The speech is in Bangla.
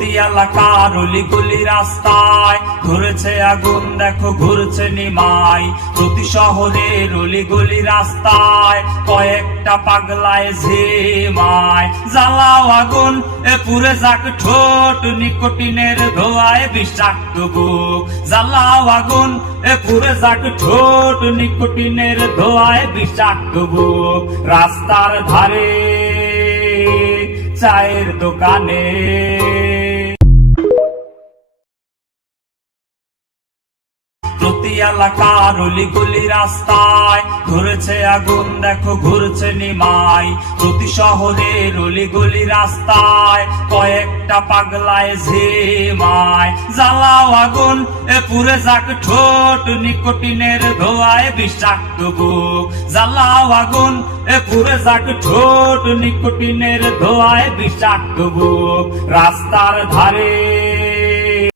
প্রতি এলাকার অলিগলি রাস্তায় ধরেছে আগুন, দেখো ঘুরছে নিমাই। প্রতি শহরের অলিগলি রাস্তায় কয়েকটা পাগলায় ঝিমায়। জ্বালাও আগুন, এ পুরে যাক ঠোঁট, নিকোটিনের ধোঁয়ায় বিষাক্ত বুক। জ্বালাও আগুন, এ পুরে যাক ঠোঁট, নিকোটিনের ধোঁয়ায় বিষাক্ত বুক। রাস্তার ধারে চায়ের দোকানে প্রতি এলাকার অলিগলি রাস্তায় ধরেছে আগুন, দেখো ঘুরছে নিমাই। প্রতি শহরের অলিগলি রাস্তায় কয়েকটা পাগলায় ঝিমায়। জ্বালাও আগুন, এ পুরে যাক ঠোঁট, নিকোটিনের ধোঁয়ায় বিষাক্ত বুক। জ্বালাও আগুন, এ পুরে যাক ঠোঁট, নিকোটিনের ধোঁয়ায় বিষাক্ত বুক। রাস্তার ধারে